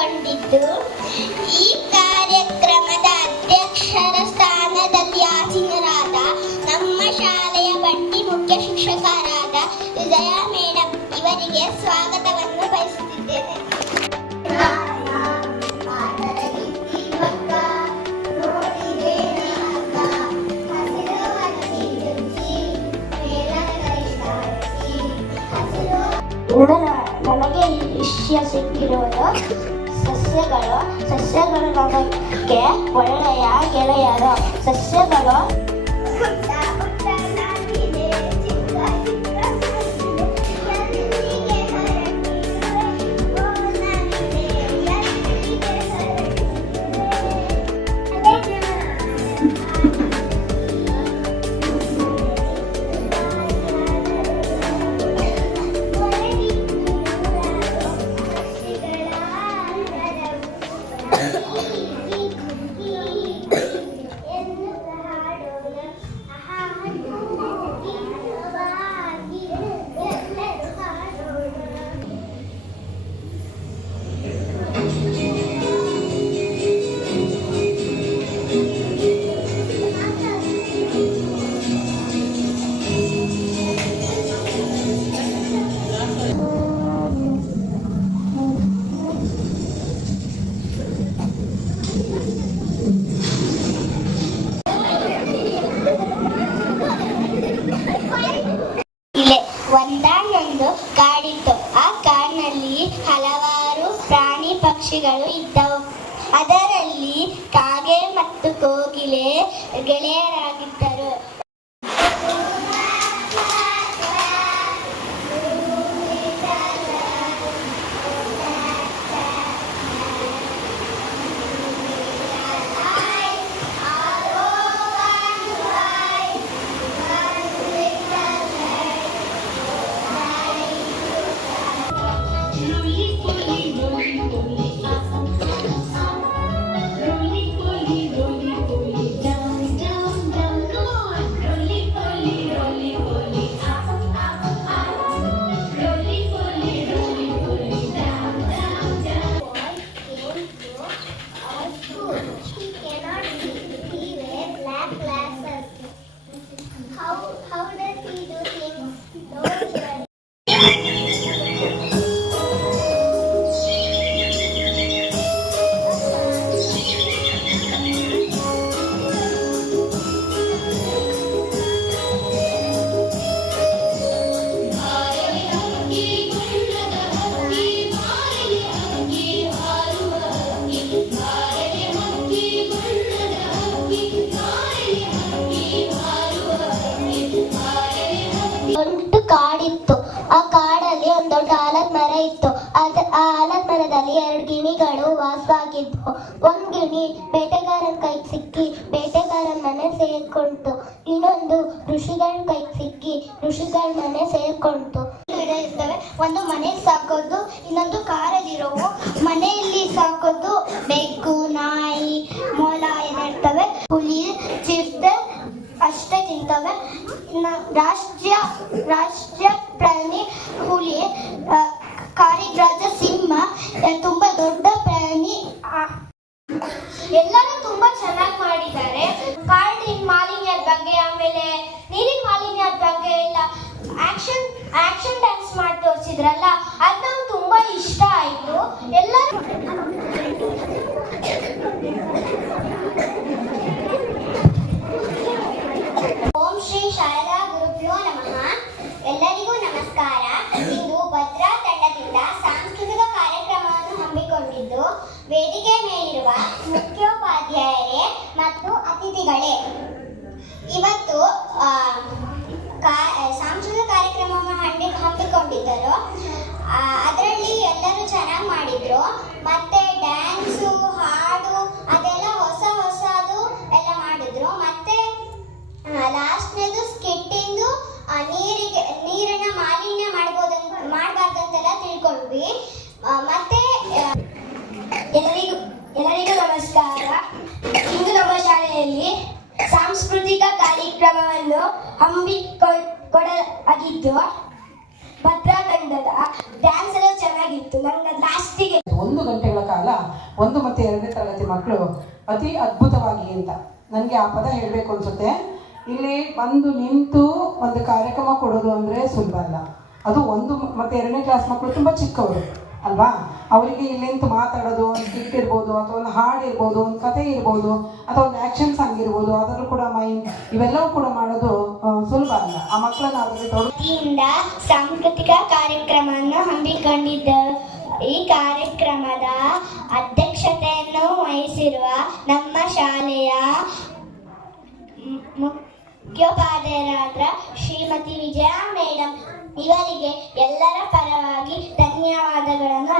ಹಮ್ಮಿಕೊಂಡಿದ್ದು. ಈ ಕಾರ್ಯಕ್ರಮದ ಅಧ್ಯಕ್ಷರ ಸ್ಥಾನದಲ್ಲಿ ಆಸೀನರಾದ ನಮ್ಮ ಶಾಲೆಯ ಬಡ್ತಿ ಮುಖ್ಯ ಶಿಕ್ಷಕರಾದ ವಿಜಯ ಮೇಡಮ್ ಇವರಿಗೆ ಸ್ವಾಗತವನ್ನು ಬಯಸುತ್ತಿದ್ದೇನೆ. ನನಗೆ ವಿಷಯ ಸಿಕ್ಕಿರುವುದು ಸಸ್ಯಗಳು ನಮಗೆ ಒಳ್ಳೆಯ ಗೆಳೆಯರು. ಸಸ್ಯಗಳು ಒಂದಾನೊಂದು ಕಾಡಿತ್ತು. ಆ ಕಾಡಿನಲ್ಲಿ ಹಲವಾರು ಪ್ರಾಣಿ ಪಕ್ಷಿಗಳು ಇದ್ದವು. ಅದರಲ್ಲಿ ಕಾಗೆ ಮತ್ತು ಕೋಗಿಲೆ ಗೆಳೆಯರಾಗಿದ್ದರು. ಕಾಡಿತ್ತು. ಆ ಕಾಡಲ್ಲಿ ಒಂದು ದೊಡ್ಡ ಆಲದ ಮರ ಇತ್ತು. ಆ ಆಲದ ಮರದಲ್ಲಿ 2 ಗಿಣಿಗಳು ವಾಸವಾಗಿದ್ವು. ಒಂದ್ ಗಿಣಿ ಬೇಟೆಗಾರನ ಕೈಗೆ ಸಿಕ್ಕಿ ಬೇಟೆಗಾರನ ಮನೆ ಸೇರ್ಕೊಂತು. ಇನ್ನೊಂದು ಋಷಿಗಳ ಕೈಗೆ ಸಿಕ್ಕಿ ಋಷಿಗಳ ಮನೆ ಸೇರ್ಕೊಂತು. ಇರ್ತವೆ. ಒಂದು ಮನೆ ಸಾಕೋದು, ಇನ್ನೊಂದು ಕಾರಲ್ಲಿರೋವು. ಮನೆಯಲ್ಲಿ ಸಾಕೋದು ಬೆಕ್ಕು, ನಾಯಿ, ಮೊಲ ಇರ್ತವೆ. ಹುಲಿ, ಚಿರತೆ ಅಷ್ಟೇ ತಿಂತವೆ. ರಾಷ್ಟ್ರೀಯ ಪ್ರಾಣಿ ಹುಲಿ, ಕಾಡಿರಾಜ ಸಿಂಹ, ತುಂಬಾ ದೊಡ್ಡ ಪ್ರಾಣಿ. ಎಲ್ಲರೂ ತುಂಬಾ ಚೆನ್ನಾಗಿ ಮಾಡಿದ್ದಾರೆ. ಕಾಡಿನ ಮಾಲಿನ್ಯದ ಬಗ್ಗೆ, ಆಮೇಲೆ ನೀರಿನ ಮಾಲಿನ್ಯದ ಬಗ್ಗೆ ಎಲ್ಲ ಆಕ್ಷನ್ ಡ್ಯಾನ್ಸ್ ಮಾಡಿ ತೋರಿಸಿದ್ರಲ್ಲ, ಅದು ನಂಗೆ ತುಂಬಾ ಇಷ್ಟ ಆಯ್ತು. ಎಲ್ಲರೂ ಓಂ ಶ್ರೀ ಶಾರದಾ ಗುರುಭ್ಯೋ ನಮಃ. ಎಲ್ಲರಿಗೂ ನಮಸ್ಕಾರ. ಇಂದು ಭದ್ರಾ ತಂಡದಿಂದ ಸಾಂಸ್ಕೃತಿಕ ಕಾರ್ಯಕ್ರಮವನ್ನು ಹಮ್ಮಿಕೊಂಡಿದ್ದು, ವೇದಿಕೆ ಮೇಲಿರುವ ಮುಖ್ಯೋಪಾಧ್ಯಾಯರೇ ಮತ್ತು ಅತಿಥಿಗಳೇ, ಇವತ್ತು ಸಾಂಸ್ಕೃತಿಕ ಕಾರ್ಯಕ್ರಮವನ್ನು ಹಮ್ಮಿಕೊಂಡಿದ್ದರು. ಅದರಲ್ಲಿ ಎಲ್ಲರೂ ಚೆನ್ನಾಗಿ ಮಾಡಿದ್ರು. ಮತ್ತೆ ಡ್ಯಾನ್ಸು, ಹಾಡು ಅದೆಲ್ಲ ಹೊಸದು ಎಲ್ಲ ಮಾಡಿದ್ರು. ಮತ್ತೆ ಲಾಸ್ಟ್ನೇದು ಸ್ಕಿಟ್ಟಿಂದು ನೀರನ್ನ ಮಾಲಿನ್ಯ ಮಾಡಬಾರ್ದಂತೆಲ್ಲ ತಿಳ್ಕೊಂಡ್ವಿ. ಮತ್ತೆ ಎಲ್ಲರಿಗೂ ನಮಸ್ಕಾರ. ಇಂದು ನಮ್ಮ ಶಾಲೆಯಲ್ಲಿ ಸಾಂಸ್ಕೃತಿಕ ಕಾರ್ಯಕ್ರಮವನ್ನು ಹಮ್ಮಿಕೊಳ್ಳಲಾಗಿದ್ದು, ಭದ್ರಾ ತಂಡದ ಡ್ಯಾನ್ಸ್ ಎಲ್ಲ ಚೆನ್ನಾಗಿತ್ತು. ನಂಗೆ ಲಾಸ್ಟಿಗೆ 1 ಗಂಟೆಗಳ ಕಾಲ 1 ಮತ್ತು 2ನೇ ತರಗತಿ ಮಕ್ಕಳು ಅತಿ ಅದ್ಭುತವಾಗಿ ಅಂತ ನನಗೆ ಆ ಪದ ಹೇಳಬೇಕು ಅನ್ಸುತ್ತೆ. ಇಲ್ಲಿ ಬಂದು ನಿಂತು ಒಂದು ಕಾರ್ಯಕ್ರಮ ಕೊಡೋದು ಅಂದರೆ ಸುಲಭ ಅಲ್ಲ. ಅದು 1 ಮತ್ತು 2ನೇ ಕ್ಲಾಸ್ ಮಕ್ಕಳು ತುಂಬ ಚಿಕ್ಕವರು ಅಲ್ವಾ, ಅವರಿಗೆ ಇಲ್ಲಿ ನಿಂತು ಮಾತಾಡೋದು, ಒಂದು ಸ್ಕಿಟ್ ಇರ್ಬೋದು, ಅಥವಾ ಒಂದು ಹಾಡು ಇರ್ಬೋದು, ಒಂದು ಕತೆ ಇರ್ಬೋದು, ಅಥವಾ ಒಂದು ಆ್ಯಕ್ಷನ್ ಸಾಂಗ್ ಇರ್ಬೋದು, ಅದರಲ್ಲೂ ಕೂಡ ಇವೆಲ್ಲವೂ ಕೂಡ ಮಾಡೋದು ಸುಲಭ ಅಲ್ಲ. ಆ ಮಕ್ಕಳನ್ನ ಅದರಲ್ಲಿ ವತಿಯಿಂದ ಸಾಂಸ್ಕೃತಿಕ ಕಾರ್ಯಕ್ರಮವನ್ನು ಹಮ್ಮಿಕೊಂಡಿದ್ದರು. ಈ ಕಾರ್ಯಕ್ರಮದ ಅಧ್ಯಕ್ಷತೆಯನ್ನು ವಹಿಸಿರುವ ನಮ್ಮ ಶಾಲೆಯ ಮುಖ್ಯೋಪಾಧ್ಯಾಯರಾದ ಶ್ರೀಮತಿ ವಿಜಯಾ ಮೇಡಮ್ ಇವರಿಗೆ ಎಲ್ಲರ ಪರವಾಗಿ ಧನ್ಯವಾದಗಳನ್ನು